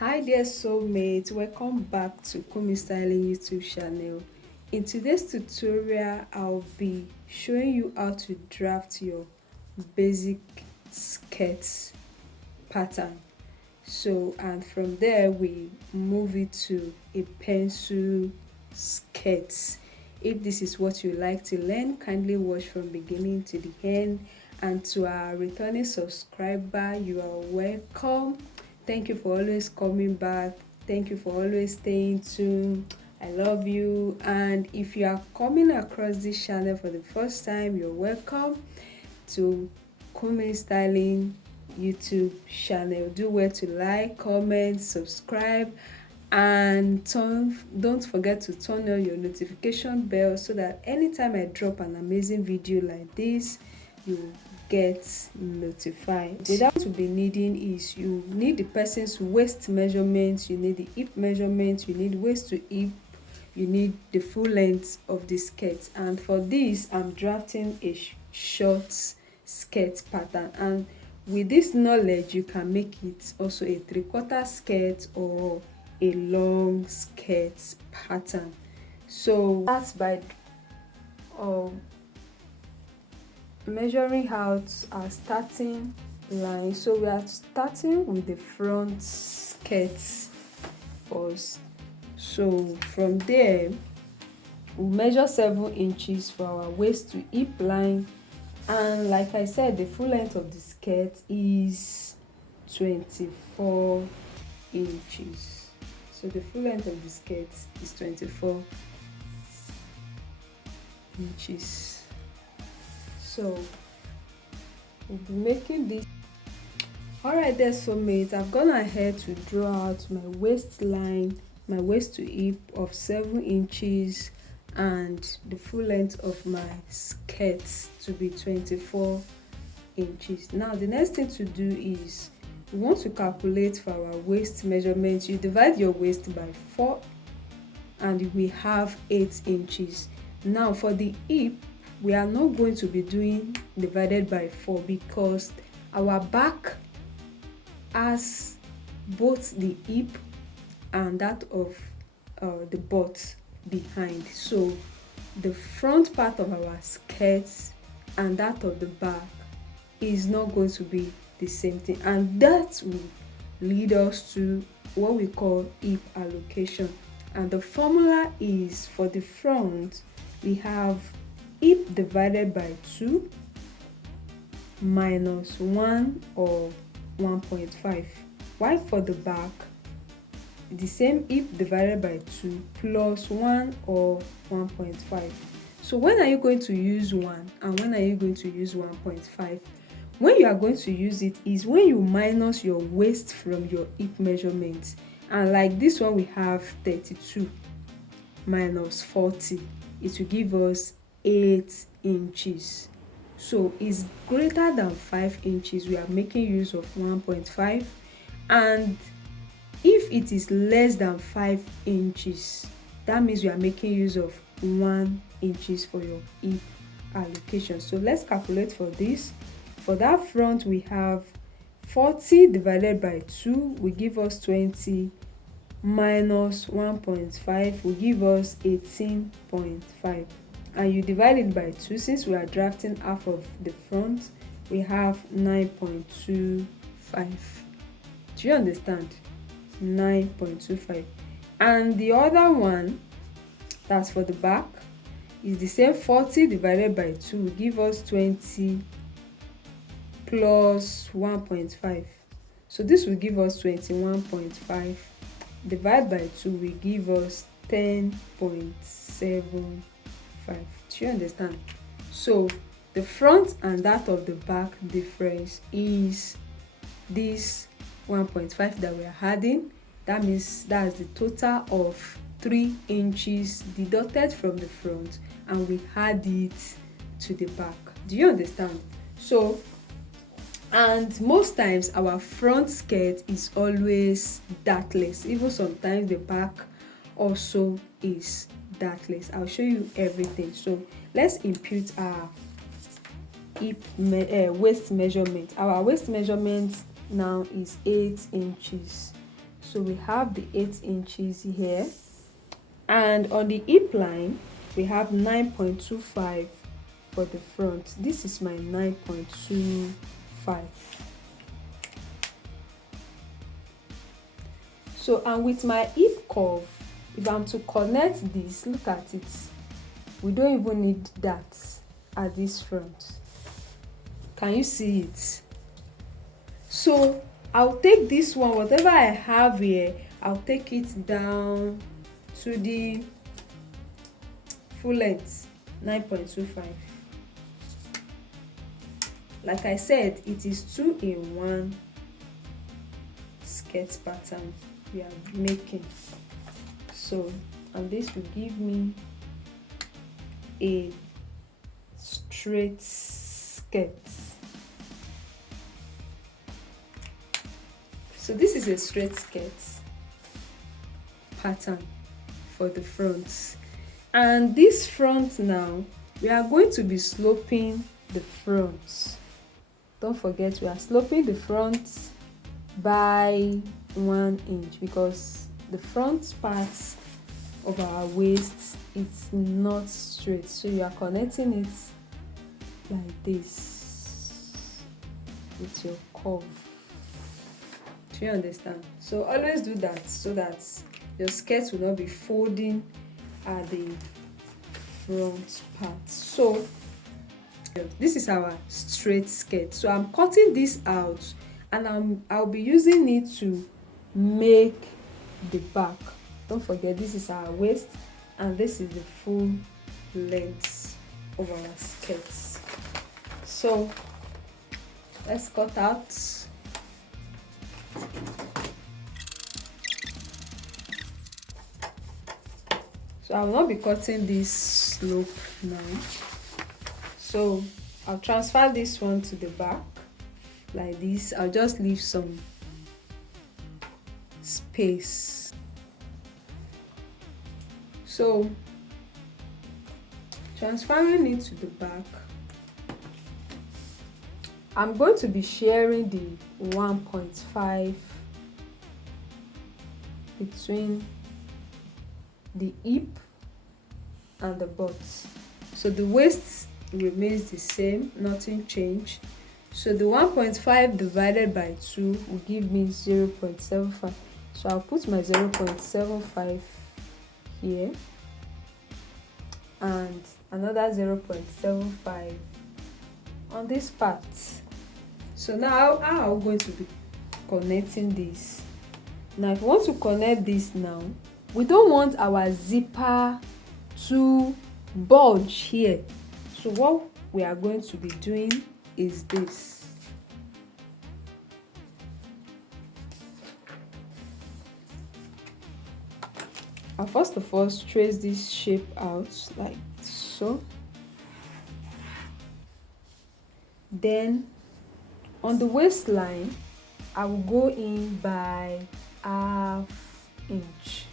Hi dear soulmates, welcome back to Kunmi Styling YouTube channel. In today's tutorial, I'll be showing you how to draft your basic skirt pattern. And from there we move it to a pencil skirt. If this is what you like to learn, kindly watch from beginning to the end. And to our returning subscriber, you are welcome. Thank you for always coming back. Thank you for always staying tuned. I love you. And if you are coming across this channel for the first time, you're welcome to Kunmi Styling YouTube channel. Do well to like, comment, subscribe, and don't forget to turn on your notification bell so that anytime I drop an amazing video like this, you get notified. The data to be needing is you need the person's waist measurement, you need the hip measurement, you need waist to hip, you need the full length of the skirt. And for this, I'm drafting a short skirt pattern, and with this knowledge you can make it also a 3/4 skirt or a long skirt pattern. So that's by measuring out our starting line. So we are starting with the front skirt first. So from there we measure 7 inches for our waist to hip line, and like I said, the full length of the skirt is 24 inches. So the full length of the skirt is 24 inches. So we'll be making this. Alright there soulmates, I've gone ahead to draw out my waistline, my waist to hip of 7 inches, and the full length of my skirt to be 24 inches. Now the next thing to do is we want to calculate for our waist measurement. You divide your waist by 4 and we have 8 inches. Now for the hip, we are not going to be doing divided by 4 because our back has both the hip and that of the butt behind. So the front part of our skirts and that of the back is not going to be the same thing, and that will lead us to what we call hip allocation. And the formula is, for the front we have hip divided by 2 minus 1 or 1.5, while for the back the same hip divided by 2 plus 1 or 1.5. So when are you going to use 1 and when are you going to use 1.5? When you are going to use it is when you minus your waist from your hip measurement. And like this one, we have 32 minus 40, it will give us 8 inches. So it's greater than 5 inches, we are making use of 1.5, and if it is less than 5 inches, that means we are making use of 1 inches for your hip allocation. So let's calculate for this. For that front, we have 40 divided by 2 will give us 20 minus 1.5 will give us 18.5, and you divide it by 2. Since we are drafting half of the front, we have 9.25. Do you understand? 9.25. And the other one, that's for the back, is the same. 40 divided by 2 will give us 20 plus 1.5. So this will give us 21.5. Divide by 2 will give us 10.75. Do you understand? So the front and that of the back difference is this 1.5 that we are adding. That means that's the total of 3 inches deducted from the front, and we add it to the back. Do you understand? So, and most times our front skirt is always dartless, even sometimes the back also is dartless. I'll show you everything. So let's impute our waist measurement. Our waist measurement now is 8 inches. So we have the 8 inches here, and on the hip line we have 9.25 for the front. This is my 9.25. So, and with my hip curve, if I'm to connect this, look at it, we don't even need that at this front. Can you see it? So I'll take this one, whatever I have here, I'll take it down to the full length, 9.25. Like I said, it is 2-in-1 skirt pattern we are making. So, and this will give me a straight skirt. So this is a straight skirt pattern for the front. And this front now, we are going to be sloping the front. Don't forget, we are sloping the front by 1 inch because the front part of our waist, it's not straight. So you are connecting it like this with your curve. Do you understand? So always do that so that your skirt will not be folding at the front part. So this is our straight skirt. So I'm cutting this out and I'll be using it to make the back. Don't forget, this is our waist and this is the full length of our skirts. So let's cut out. So I will not be cutting this slope now. So I'll transfer this one to the back like this. I'll just leave some space. So transferring it to the back, I'm going to be sharing the 1.5 between the hip and the butt. So the waist remains the same, nothing changed. So the 1.5 divided by 2 will give me 0.75. So I'll put my 0.75 here and another 0.75 on this part. So now how I'm going to be connecting this. Now if you want to connect this now, we don't want our zipper to bulge here. So what we are going to be doing is this. I'll first of all trace this shape out like so. Then on the waistline, I will go in by ½ inch.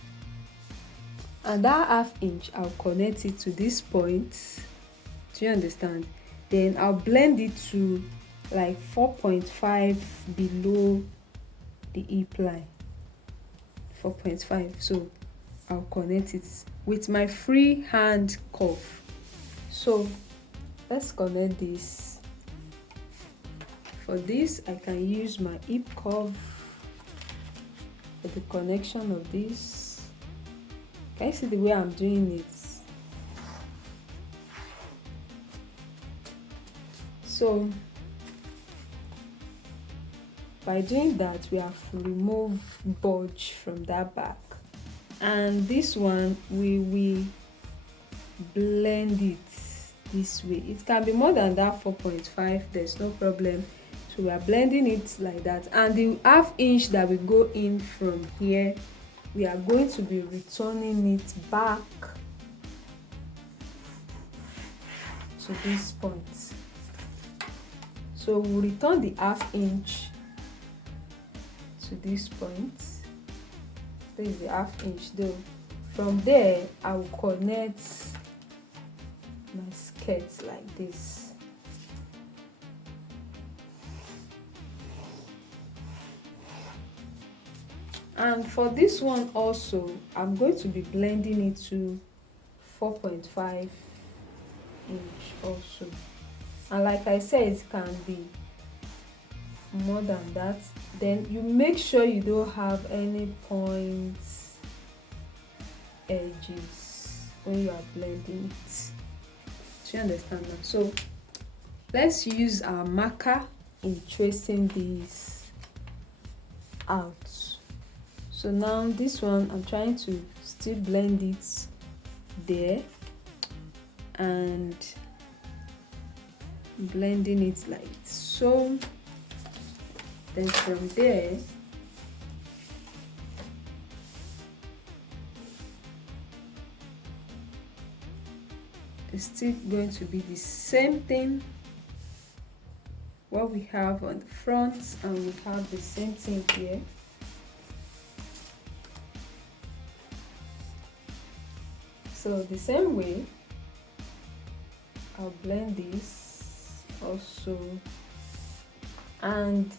And that ½ inch, I'll connect it to this point. Do you understand? Then I'll blend it to like 4.5 below the hip line. 4.5. So I'll connect it with my free hand curve. So let's connect this. For this, I can use my hip curve for the connection of this. Can you see the way I'm doing it? So by doing that, we have removed bulge from that back. And this one, we will blend it this way. It can be more than that 4.5, there's no problem. So we are blending it like that. And the ½ inch that we go in from here, we are going to be returning it back to this point. So we'll return the ½ inch to this point. This is the ½ inch though. From there, I will connect my skirts like this. And for this one also, I'm going to be blending it to 4.5 inch also. And like I said, it can be more than that. Then you make sure you don't have any points, edges when you are blending it. Do you understand now? So let's use our marker in tracing these out. So now this one, I'm trying to still blend it there and blending it like so. Then from there, it's still going to be the same thing what we have on the front, and we have the same thing here. So the same way, I'll blend this also, and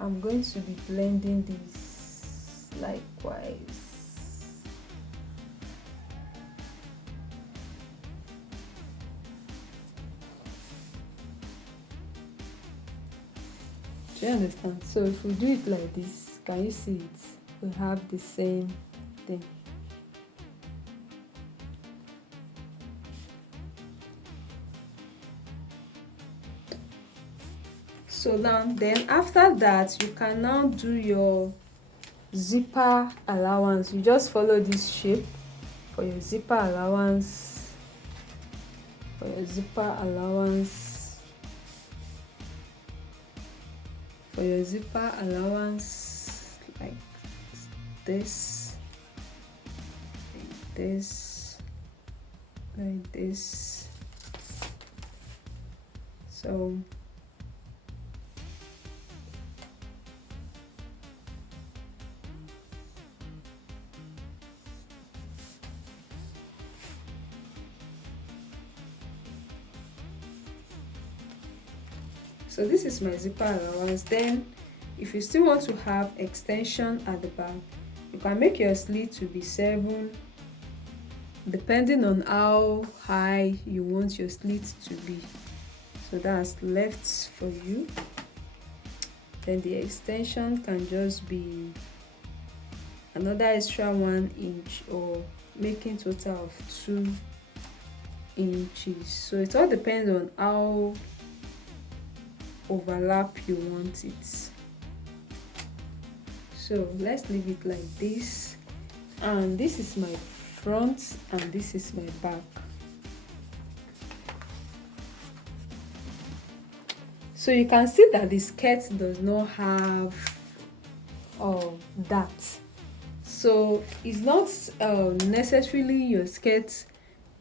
I'm going to be blending this likewise. Do you understand? So if we do it like this, can you see it? We have the same thing. So now, then after that, you can now do your zipper allowance. You just follow this shape for your zipper allowance. For your zipper allowance. For your zipper allowance, like this, like this, like this. So so this is my zipper allowance. Then if you still want to have extension at the back, you can make your slit to be 7, depending on how high you want your slit to be. So that's left for you. Then the extension can just be another extra 1 inch, or making total of 2 inches. So it all depends on how overlap you want it. So let's leave it like this, and this is my front and this is my back. So you can see that the skirt does not have that. So it's not necessarily your skirt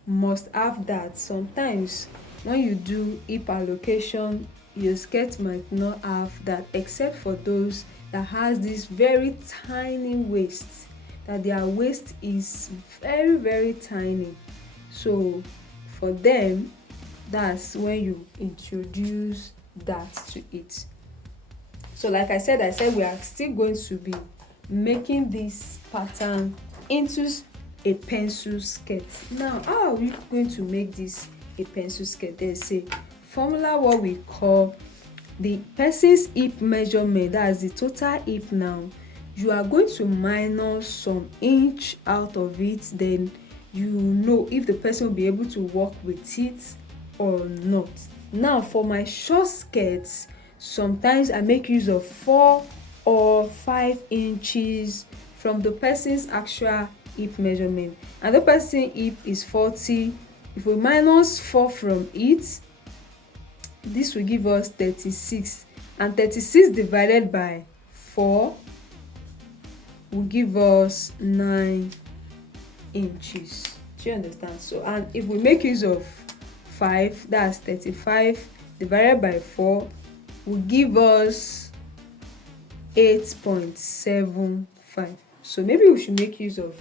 must have that. Sometimes when you do hip allocation, your skirt might not have that, except for those that has this very tiny waist, that their waist is very, very tiny. So for them, that's when you introduce that to it. So like I said we are still going to be making this pattern into a pencil skirt. Now, how are we going to make this a pencil skirt? There's a formula what we call the person's hip measurement. That's the total hip. Now you are going to minus some inch out of it, then you know if the person will be able to work with it or not. Now for my short skirts, sometimes I make use of 4 or 5 inches from the person's actual hip measurement, and the person's hip is 40. If we minus 4 from it, this will give us 36, and 36 divided by 4 will give us 9 inches. Do you understand? So, and if we make use of 5, that's 35 divided by 4 will give us 8.75. So maybe we should make use of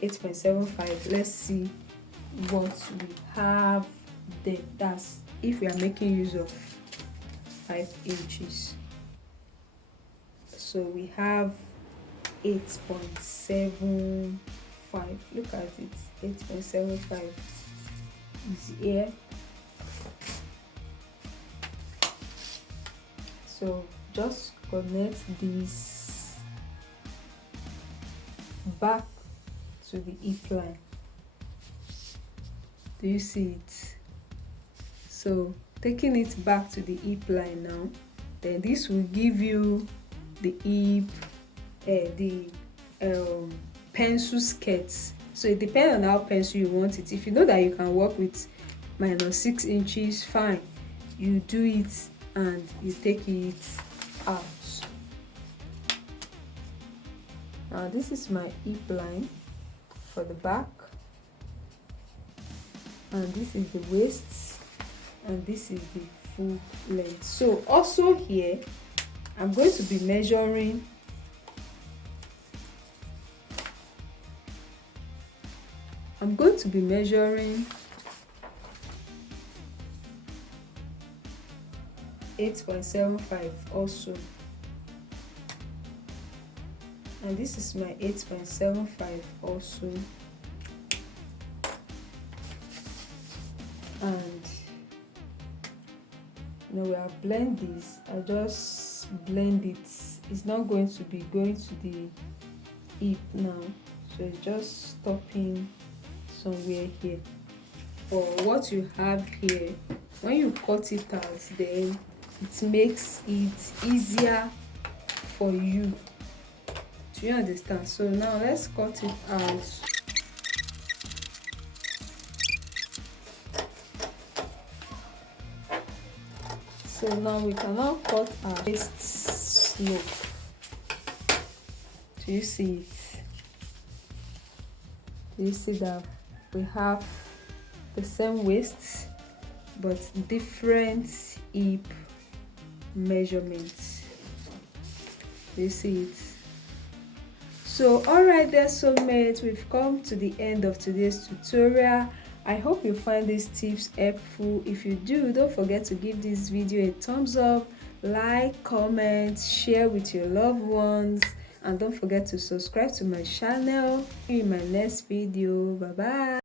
8.75. Let's see what we have there. That's if we are making use of 5 inches. So we have 8.75. Look at it, 8.75 is here. So just connect this back to the hip line. Do you see it? So taking it back to the hip line now, then this will give you the hip, the pencil skirts. So it depends on how pencil you want it. If you know that you can work with -6 inches, fine, you do it and you take it out. Now this is my hip line for the back, and this is the waist, and this is the full length. So also here I'm going to be measuring 8.75 also, and this is my 8.75 also, and now we have blend this. I just blend it. It's not going to be going to the hip now, so it's just stopping somewhere here. For what you have here, when you cut it out, then it makes it easier for you. Do you understand? So now let's cut it out. So now we can now cut our waist slope. Do you see it? Do you see that we have the same waist but different hip measurements? Do you see it? So alright there, soulmates, we've come to the end of today's tutorial. I hope you find these tips helpful. If you do, don't forget to give this video a thumbs up, like, comment, share with your loved ones, and don't forget to subscribe to my channel. See you in my next video. Bye bye.